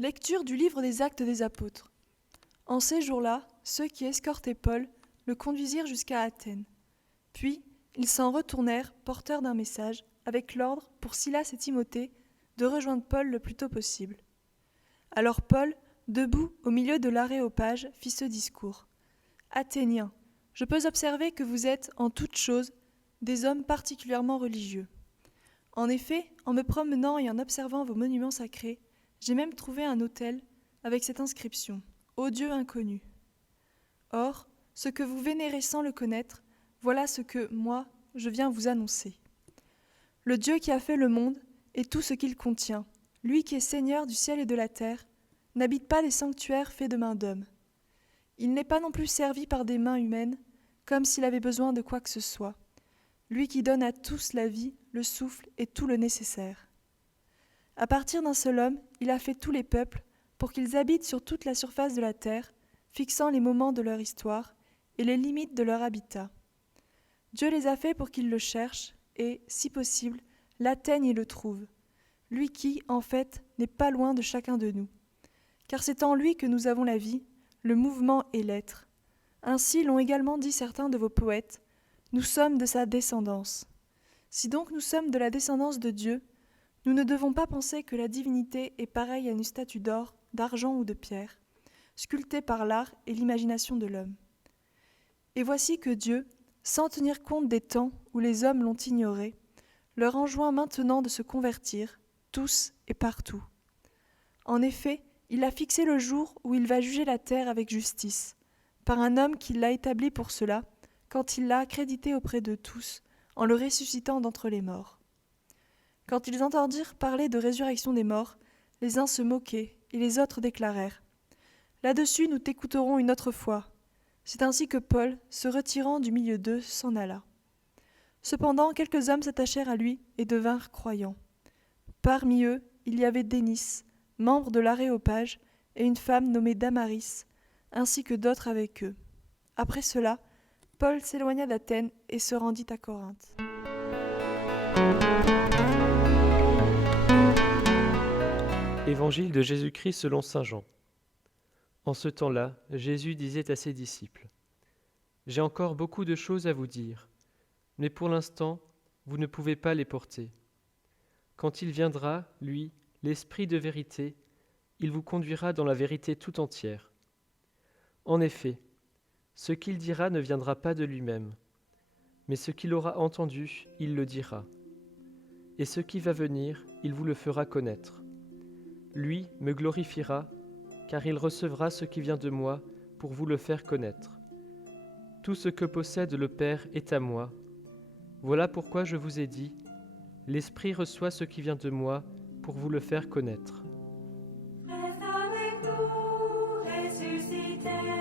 Lecture du livre des Actes des Apôtres. En ces jours-là, ceux qui escortaient Paul le conduisirent jusqu'à Athènes. Puis, ils s'en retournèrent, porteurs d'un message, avec l'ordre, pour Silas et Timothée, de rejoindre Paul le plus tôt possible. Alors Paul, debout au milieu de l'aréopage, fit ce discours. « Athéniens, je peux observer que vous êtes, en toutes choses, des hommes particulièrement religieux. En effet, en me promenant et en observant vos monuments sacrés, j'ai même trouvé un autel avec cette inscription « Ô Dieu inconnu ». Or, ce que vous vénérez sans le connaître, voilà ce que, moi, je viens vous annoncer. Le Dieu qui a fait le monde et tout ce qu'il contient, lui qui est Seigneur du ciel et de la terre, n'habite pas les sanctuaires faits de mains d'hommes. Il n'est pas non plus servi par des mains humaines, comme s'il avait besoin de quoi que ce soit. Lui qui donne à tous la vie, le souffle et tout le nécessaire. À partir d'un seul homme, il a fait tous les peuples pour qu'ils habitent sur toute la surface de la terre, fixant les moments de leur histoire et les limites de leur habitat. Dieu les a faits pour qu'ils le cherchent et, si possible, l'atteignent et le trouvent. Lui qui, en fait, n'est pas loin de chacun de nous. Car c'est en lui que nous avons la vie, le mouvement et l'être. Ainsi l'ont également dit certains de vos poètes, nous sommes de sa descendance. Si donc nous sommes de la descendance de Dieu, nous ne devons pas penser que la divinité est pareille à une statue d'or, d'argent ou de pierre, sculptée par l'art et l'imagination de l'homme. Et voici que Dieu, sans tenir compte des temps où les hommes l'ont ignoré, leur enjoint maintenant de se convertir, tous et partout. En effet, il a fixé le jour où il va juger la terre avec justice, par un homme qui l'a établi pour cela, quand il l'a accrédité auprès de tous, en le ressuscitant d'entre les morts. Quand ils entendirent parler de résurrection des morts, les uns se moquaient et les autres déclarèrent « Là-dessus, nous t'écouterons une autre fois. » C'est ainsi que Paul, se retirant du milieu d'eux, s'en alla. Cependant, quelques hommes s'attachèrent à lui et devinrent croyants. Parmi eux, il y avait Dénis, membre de l'Aréopage, et une femme nommée Damaris, ainsi que d'autres avec eux. Après cela, Paul s'éloigna d'Athènes et se rendit à Corinthe. Évangile de Jésus-Christ selon saint Jean. En ce temps-là, Jésus disait à ses disciples : « J'ai encore beaucoup de choses à vous dire, mais pour l'instant, vous ne pouvez pas les porter. Quand il viendra, lui, l'Esprit de vérité, il vous conduira dans la vérité tout entière. En effet, ce qu'il dira ne viendra pas de lui-même, mais ce qu'il aura entendu, il le dira. Et ce qui va venir, il vous le fera connaître. Lui me glorifiera, car il recevra ce qui vient de moi pour vous le faire connaître. Tout ce que possède le Père est à moi. Voilà pourquoi je vous ai dit, l'Esprit reçoit ce qui vient de moi pour vous le faire connaître. Reste avec nous, ressuscité.